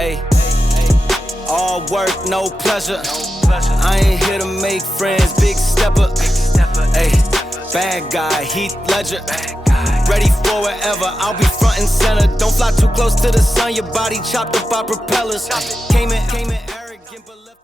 Hey, all work, no pleasure. I ain't here to make friends, big stepper. Hey, bad guy, Heath Ledger. Ready for wherever, I'll be front and center. Don't fly too close to the sun, your body chopped up by propellers. Came in arrogant, but left.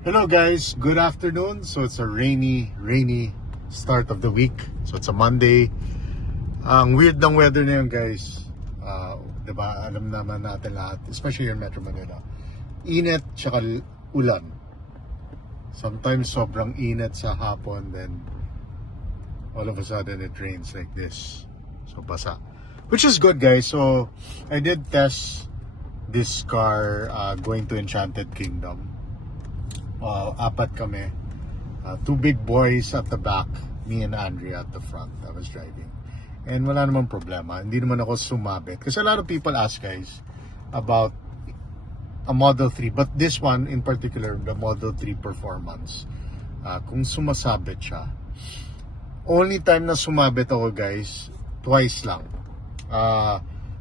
Hello guys, good afternoon. So it's a rainy start of the week. So it's a Monday. Ang weird ng weather na yun guys. Diba, alam naman natin lahat, especially here in Metro Manila. Init tsaka ulan. Sometimes sobrang init sa hapon, then all of a sudden it rains like this. So basa. Which is good guys. So I did test this car going to Enchanted Kingdom. Apat kami. Two big boys at the back, me and Andrea at the front. I was driving. And wala namang problema. Hindi naman ako sumabit. Kasi a lot of people ask guys about a Model 3. But this one in particular, the Model 3 Performance. Kung sumasabit siya. Only time na sumabit ako guys, twice lang.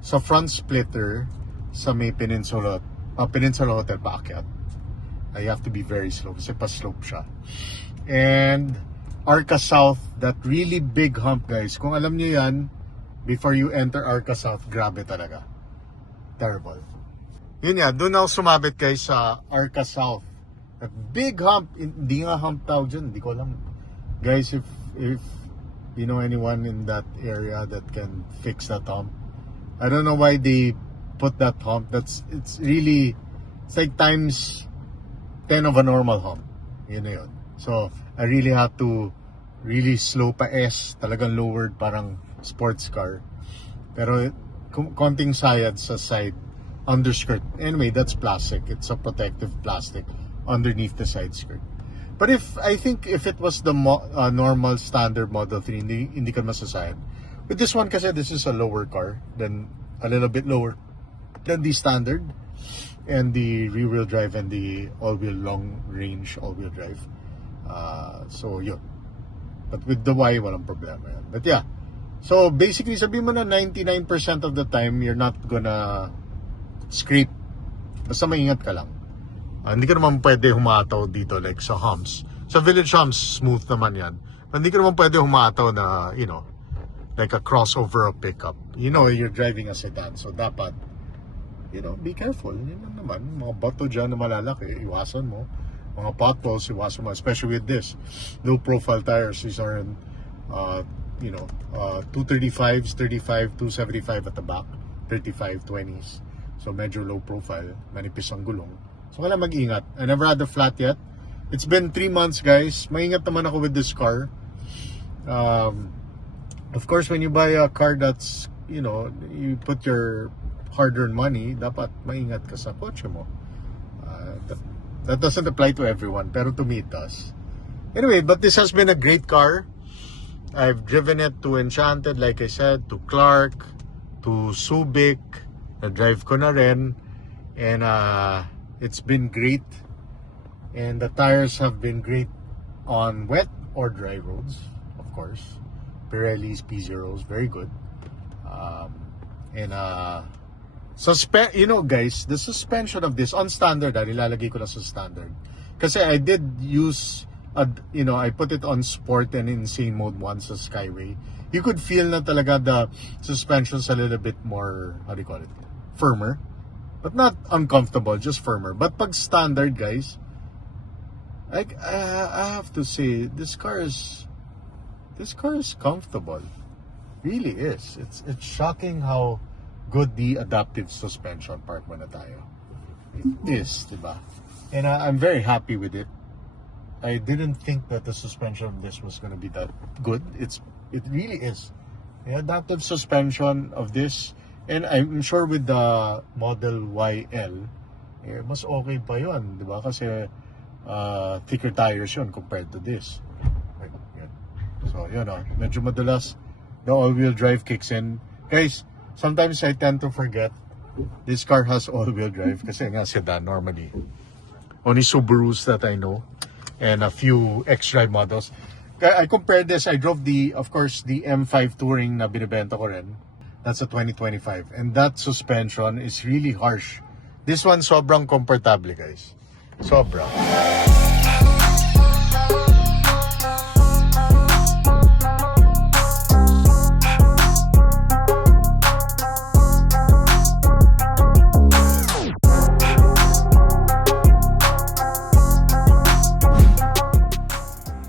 Sa front splitter, sa may Peninsula Hotel paakyat. I have to be very slow kasi pa-slope siya. And Arca South, that really big hump guys. Kung alam nyo yan, before you enter Arca South, grabe talaga. Terrible. Yun nga, doon ako sumabit guys sa Arca South. That big hump, hindi nga hump tawag dyan, hindi ko alam. Guys, if you know anyone in that area that can fix that hump, I don't know why they put that hump. It's like times 10 of a normal hump. Yun na yun. So, I really had to really slow pa S. Talagang lowered, parang sports car. Pero, konting sayad sa side underskirt. Anyway, that's plastic. It's a protective plastic underneath the side skirt. But I think if it was the normal standard Model 3, hindi ka masasayad. With this one kasi, this is a lower car. Then, a little bit lower than the standard. And the rear-wheel drive and the all-wheel long-range all-wheel drive. So, yun. But with the Y, walang problema yan. But yeah. So, basically, sabi mo na 99% of the time, you're not gonna scrape. Basta maingat ka lang. Hindi ka naman pwede humataw dito like sa humps. Sa village humps, smooth naman yan. But hindi ka naman pwede humataw na, you know, like a crossover or pickup. You know, you're driving a sedan. So, dapat you know, be careful. Yun lang naman. Mga bato dyan na malalaki, iwasan mo. Mga potholes, iwasan mo. Especially with this. Low profile tires. These are in, 235s, 35, 275 at the back. 35, 20s. So, medyo low profile. Manipis ang gulong. So, kailangan mag-ingat. I never had a flat yet. It's been 3 months, guys. Maingat naman ako with this car. Of course, when you buy a car that's, you know, you put your hard-earned money, dapat maingat ka sa kotse mo. That doesn't apply to everyone, pero to me it does. Anyway, but this has been a great car. I've driven it to Enchanted, like I said, to Clark, to Subic. Na-drive ko na rin. And it's been great. And the tires have been great on wet or dry roads, of course. Pirelli's P0s, very good. You know guys, the suspension of this on standard, nilalagay ko na sa standard. Kasi I did use, I put it on sport and insane mode once sa Skyway. You could feel na talaga the suspension's a little bit more, how do you call it, firmer. But not uncomfortable, just firmer. But pag standard guys, I have to say, this car is comfortable. Really is. It's shocking how good the adaptive suspension part mo na tayo. It is, diba? And I'm very happy with it. I didn't think that the suspension of this was going to be that good. It really is. The adaptive suspension of this, and I'm sure with the Model YL, mas okay pa yun, diba? Kasi thicker tires yun compared to this. Like, yan. So yun medyo madulas. The all-wheel drive kicks in. Guys, sometimes I tend to forget this car has all-wheel drive kasi nga sedan normally. Only Subarus that I know and a few X-Drive models. I compared this, I drove of course, the M5 Touring na binibenta ko rin. That's a 2025. And that suspension is really harsh. This one sobrang komportable, guys. Sobrang.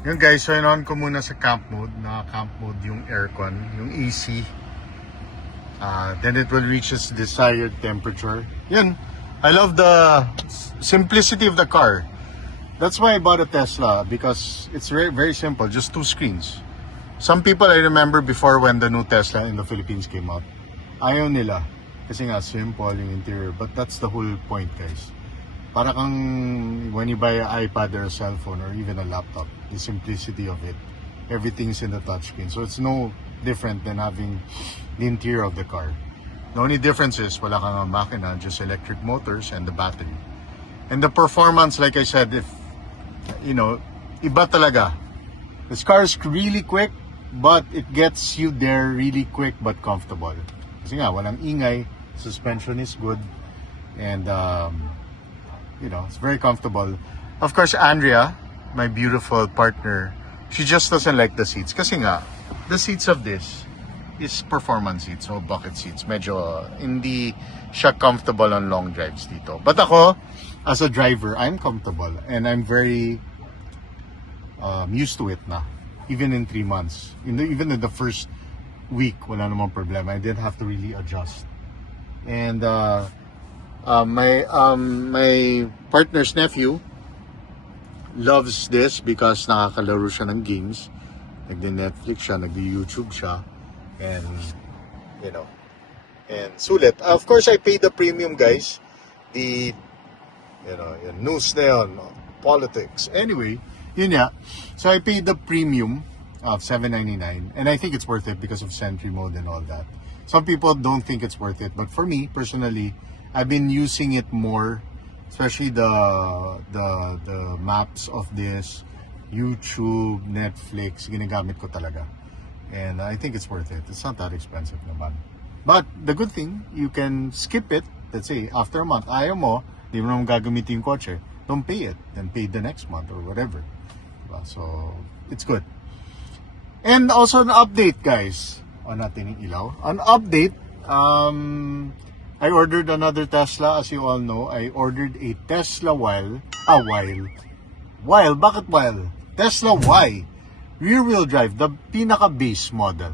Yun guys, so on ko muna sa camp mode. Naka-camp mode yung aircon, yung AC. Then it will reach its desired temperature. Yun, I love the simplicity of the car. That's why I bought a Tesla, because it's very, very simple, just 2 screens. Some people I remember before when the new Tesla in the Philippines came out, ayaw nila. Kasi nga, simple yung interior. But that's the whole point, guys. Para kang when you buy an iPad or a cell phone or even a laptop, the simplicity of it, everything's in the touchscreen. So it's no different than having the interior of the car. The only difference is wala kang makina, just electric motors and the battery. And the performance, like I said, if iba talaga. This car is really quick, but it gets you there really quick but comfortable. Kasi nga, walang ingay, suspension is good, and it's very comfortable. Of course, Andrea, my beautiful partner, she just doesn't like the seats. Kasi nga, the seats of this is performance seats, so bucket seats. Medyo hindi siya comfortable on long drives dito. But ako, as a driver, I'm comfortable and I'm very used to it na. Even in 3 months. Even in the first week, wala namang problema. I didn't have to really adjust. And my partner's nephew loves this because nakakalaro siya ng games. Nagde-Netflix siya, nagde-YouTube siya, and and sulit. Of course, I paid the premium, guys. The yung news na yun, politics. Anyway, yun ya. So I paid the premium of $7.99, and I think it's worth it because of Sentry mode and all that. Some people don't think it's worth it, but for me personally, I've been using it more, especially the maps of this, YouTube, Netflix, ginagamit ko talaga. And I think it's worth it. It's not that expensive naman. But the good thing, you can skip it. Let's say, after a month, ayaw mo, di mo naman gagamitin yung kotse, don't pay it. Then pay the next month or whatever. So, it's good. And also an update, guys. On natin yung ilaw. An update, I ordered another Tesla, as you all know. I ordered a Tesla While. Bakit While? Tesla Y. Rear-wheel drive, the pinaka-base model.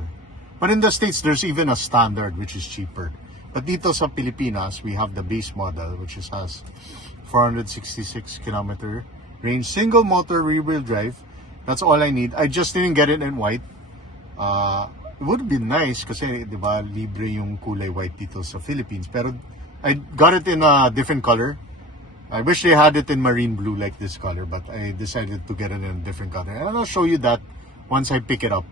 But in the States, there's even a standard, which is cheaper. But dito sa Pilipinas, we have the base model, which has 466 kilometer range. Single motor rear-wheel drive. That's all I need. I just didn't get it in white. It would be nice kasi, di ba, libre yung kulay white dito sa Philippines. Pero I got it in a different color. I wish they had it in marine blue like this color, but I decided to get it in a different color. And I'll show you that once I pick it up.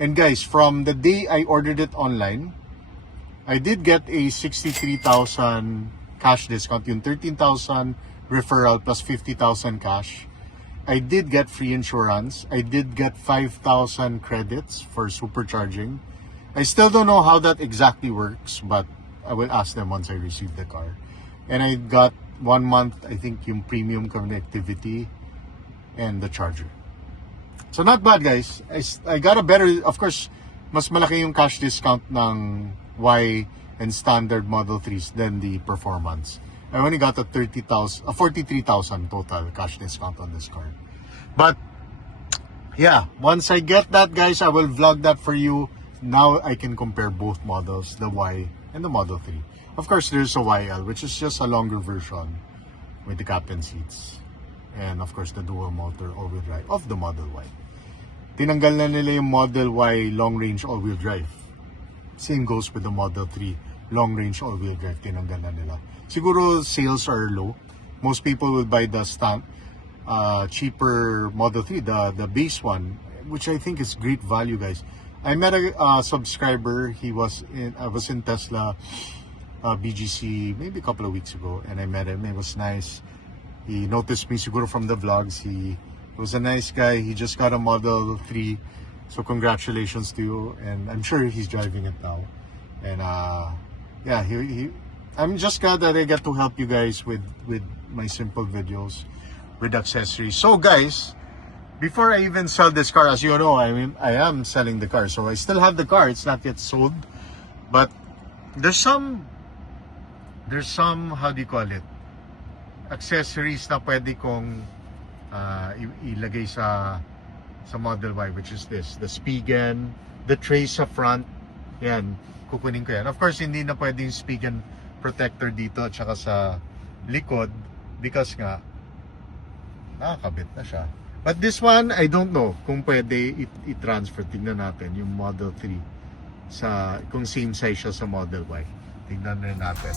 And guys, from the day I ordered it online, I did get a 63,000 cash discount, yung 13,000 referral plus 50,000 cash. I did get free insurance. I did get 5,000 credits for supercharging. I still don't know how that exactly works, but I will ask them once I receive the car. And I got 1 month, I think, yung premium connectivity and the charger. So not bad, guys. I got a better, of course, mas malaki yung cash discount ng Y and standard Model 3s than the performance. I only got a 43,000 total cash discount on this car. But yeah, once I get that, guys, I will vlog that for you. Now I can compare both models, the Y and the Model 3. Of course, there's a YL, which is just a longer version with the captain seats. And of course, the dual motor all-wheel drive of the Model Y. Tinanggal na nila yung Model Y long-range all-wheel drive. Same goes with the Model 3 long-range all-wheel drive. Tinanggal na nila. Siguro sales are low. Most people will buy the cheaper Model 3, the base one, which I think is great value, guys. I met a subscriber. I was in Tesla BGC maybe a couple of weeks ago, and I met him. It was nice. He noticed me siguro from the vlogs. He was a nice guy. He just got a Model 3, so congratulations to you. And I'm sure he's driving it now. And yeah, I'm just glad that I get to help you guys with my simple videos with accessories. So guys, before I even sell this car, as you know, I am selling the car. So I still have the car. It's not yet sold, but there's some how do you call it, accessories na pwede kong ilagay sa Model Y, which is this, the Spigen, the tray sa front. Yan, kukunin ko yan. Of course, hindi na pwedeng Spigen protector dito at saka sa likod because nga nakakabit na siya. But this one, I don't know kung pwede i-transfer. Tingnan natin yung Model 3 kung same size siya sa Model Y. Tingnan rin natin.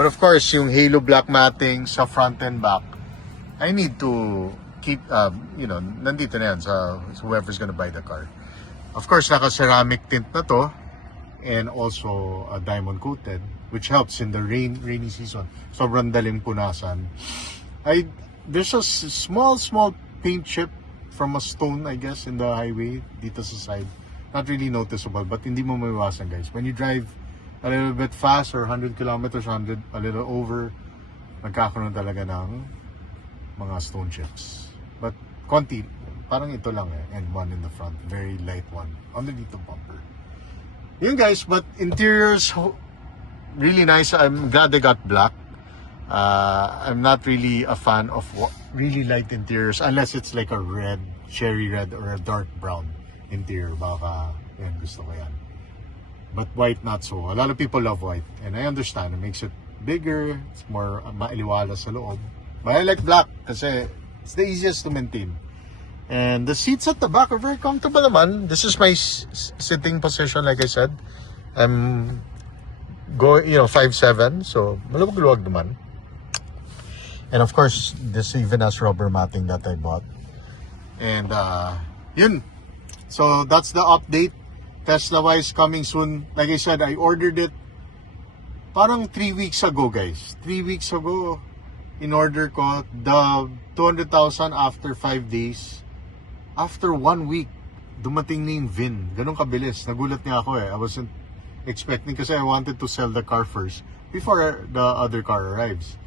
But of course, yung halo black matting sa front and back, I need to keep, nandito na yan sa whoever's gonna buy the car. Of course, naka-ceramic tint na to, and also diamond coated, which helps in the rainy season. Sobrang daling punasan. There's a small paint chip from a stone, I guess, in the highway, dito sa side. Not really noticeable, but hindi mo maiwasan, guys. When you drive a little bit fast or 100 kilometers, a little over, nagkakaroon talaga ng mga stone chips. But konti, parang ito lang and one in the front, very light one underneath the bumper. Yun guys, but interiors really nice. I'm glad they got black. I'm not really a fan of really light interiors unless it's like a red, cherry red, or a dark brown interior. Baka yan, gusto ko yan. But white, not so. A lot of people love white, and I understand. It makes it bigger, it's more mailiwala sa loob. But I like black kasi it's the easiest to maintain. And the seats at the back are very comfortable naman. This is my sitting position, like I said. I'm going, 5'7", so maluwag-luwag naman. And of course, this even has rubber matting that I bought. And yun. So that's the update. Tesla Y is coming soon. Like I said, I ordered it parang 3 weeks ago, guys. 3 weeks ago, in order ko the 200,000 after 5 days. After 1 week, dumating na yung VIN. Ganun kabilis. Nagulat niya ako I wasn't expecting kasi I wanted to sell the car first before the other car arrives.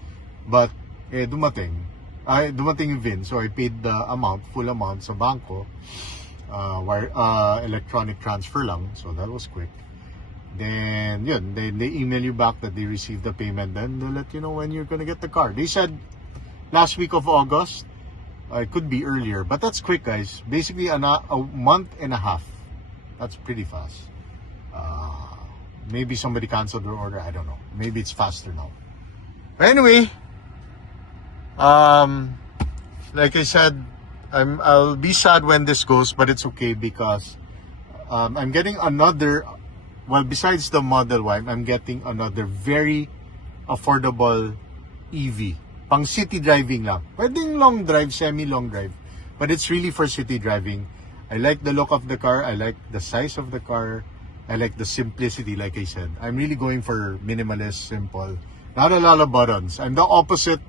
But dumating yung VIN. So I paid the full amount sa bangko. Electronic transfer lang, so that was quick. Then yun, they email you back that they received the payment, then they'll let you know when you're gonna get the car. They said last week of August. It could be earlier, but that's quick, guys. Basically a month and a half. That's pretty fast. Maybe somebody canceled their order, I don't know. Maybe it's faster now. But anyway, like I said, I'll be sad when this goes, but it's okay because I'm getting another, besides the Model Y, I'm getting another very affordable EV. Pang city driving lang. Pwedeng long drive, semi-long drive. But it's really for city driving. I like the look of the car. I like the size of the car. I like the simplicity, like I said. I'm really going for minimalist, simple. Not a lot of buttons. I'm the opposite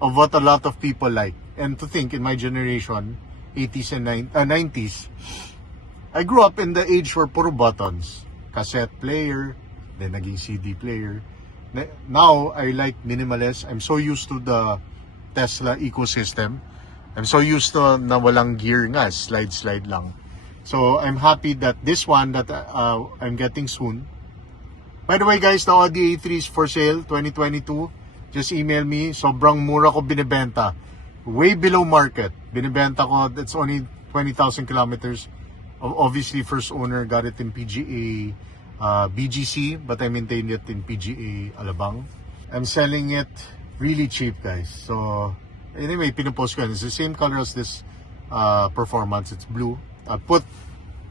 of what a lot of people like. And to think, in my generation, 80s and 90s, I grew up in the age where puro buttons. Cassette player, then naging CD player. Now, I like minimalist. I'm so used to the Tesla ecosystem. I'm so used to na walang gear nga, slide lang. So, I'm happy that this one that I'm getting soon, By the way guys, the Audi A3 is for sale 2022. Just email me. Sobrang mura ko binibenta. Way below market. Binibenta ko, it's only 20,000 kilometers. Obviously, first owner got it in PGA BGC, but I maintained it in PGA Alabang. I'm selling it really cheap, guys. So, anyway, pinopost ko yan. It's the same color as this Performance. It's blue. I'll put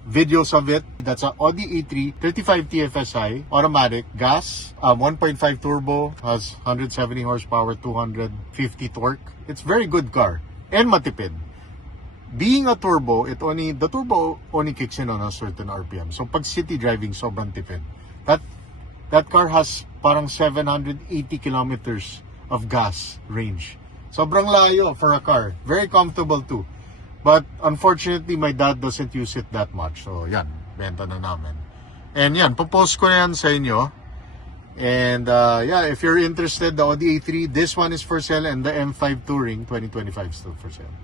videos of it. That's an Audi A3, 35 TFSI, automatic, gas, 1.5 turbo, has 170 horsepower, 250 torque. It's very good car and matipid. Being a turbo, the turbo only kicks in on a certain RPM. So pag city driving, sobrang tipid. That car has parang 780 kilometers of gas range. Sobrang layo for a car. Very comfortable too. But unfortunately, my dad doesn't use it that much. So yan, benta na namin. And yan, popost ko na yan sa inyo. And yeah, if you're interested, the Audi A3, this one is for sale, and the M5 Touring 2025 is still for sale.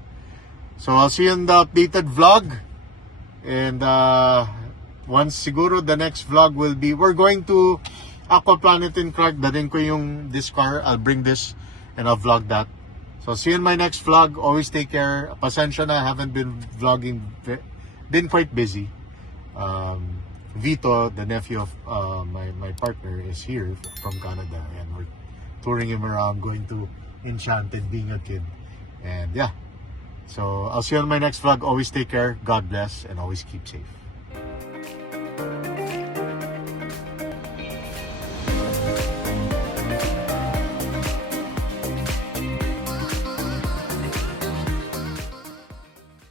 So I'll see you in the updated vlog. And once siguro the next vlog will be, we're going to Aquaplanet in Clark. Dalhin ko yung this car. I'll bring this and I'll vlog that. So see you in my next vlog. Always take care. Pasensya na, I haven't been vlogging. Been quite busy. Vito, the nephew of my partner, is here from Canada, and we're touring him around, going to Enchanted, being a kid. And yeah. So I'll see you on my next vlog. Always take care. God bless, and always keep safe.